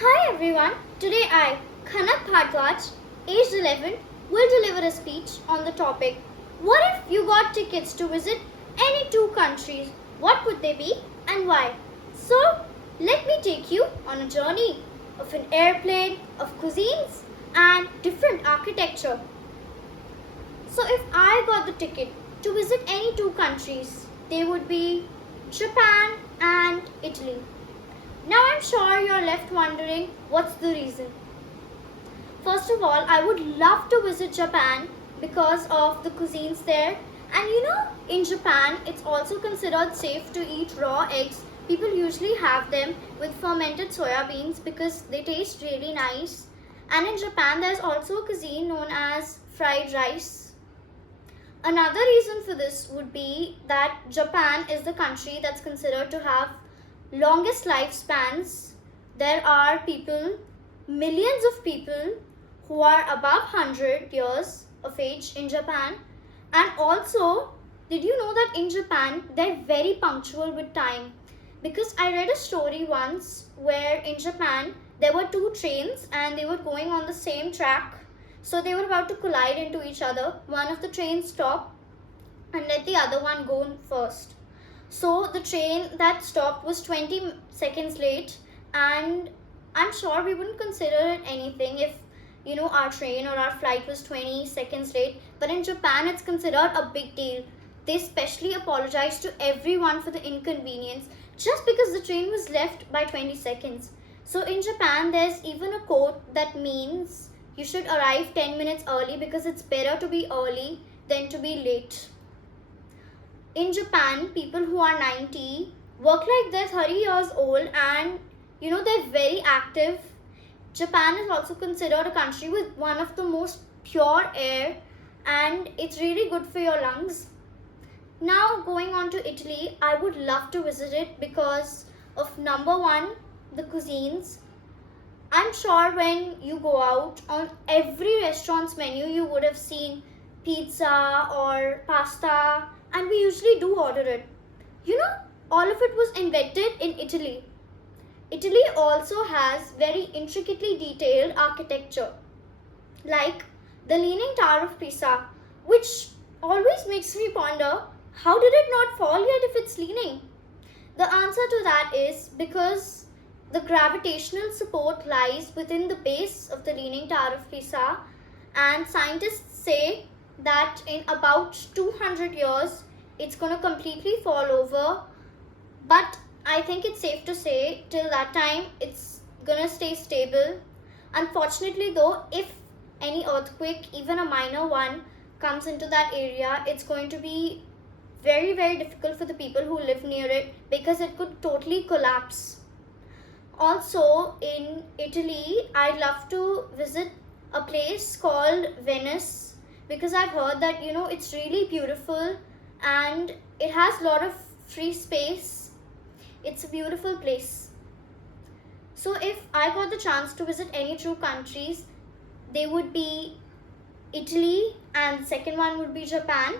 Hi everyone, today I, Khanak Bhardwaj, aged 11, will deliver a speech on the topic What if you got tickets to visit any two countries? What would they be and why? So, let me take you on a journey of an airplane, of cuisines, and different architecture. So, if I got the ticket to visit any two countries, they would be Japan and Italy. Now I'm sure you're left wondering what's the reason. First of all, I would love to visit Japan because of the cuisines there. And in Japan, it's also considered safe to eat raw eggs. People usually have them with fermented soya beans because they taste really nice. And in Japan, there's also a cuisine known as fried rice. Another reason for this would be that Japan is the country that's considered to have longest lifespans. There are millions of people who are above 100 years of age in Japan. And also, did you know that in Japan they're very punctual with time? Because I read a story once where in Japan there were two trains and they were going on the same track. So they were about to collide into each other. One of the trains stopped and let the other one go first. So the train that stopped was 20 seconds late, and I'm sure we wouldn't consider it anything if our train or our flight was 20 seconds late. But in Japan, it's considered a big deal. They specially apologize to everyone for the inconvenience just because the train was left by 20 seconds. So in Japan, there's even a quote that means you should arrive 10 minutes early because it's better to be early than to be late. In Japan, people who are 90 work like they're 30 years old, and they're very active. Japan is also considered a country with one of the most pure air, and it's really good for your lungs. Now, going on to Italy, I would love to visit it because of number one, the cuisines. I'm sure when you go out, on every restaurant's menu, you would have seen pizza or pasta, and we usually do order it. All of it was invented in Italy. Italy also has very intricately detailed architecture, like the Leaning Tower of Pisa, which always makes me ponder how did it not fall yet if it's leaning? The answer to that is because the gravitational support lies within the base of the Leaning Tower of Pisa, and scientists say that in about 200 years it's going to completely fall over, but I think it's safe to say till that time it's going to stay stable. Unfortunately though, if any earthquake, even a minor one, comes into that area, it's going to be very, very difficult for the people who live near it because it could totally collapse. Also, in Italy, I'd love to visit a place called Venice because I've heard that it's really beautiful and it has a lot of free space. It's a beautiful place. So if I got the chance to visit any two countries, they would be Italy and the second one would be Japan.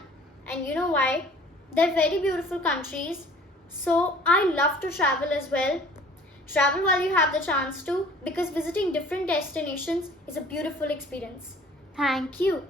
And you know why? They're very beautiful countries. So I love to travel as well. Travel while you have the chance to, because visiting different destinations is a beautiful experience. Thank you.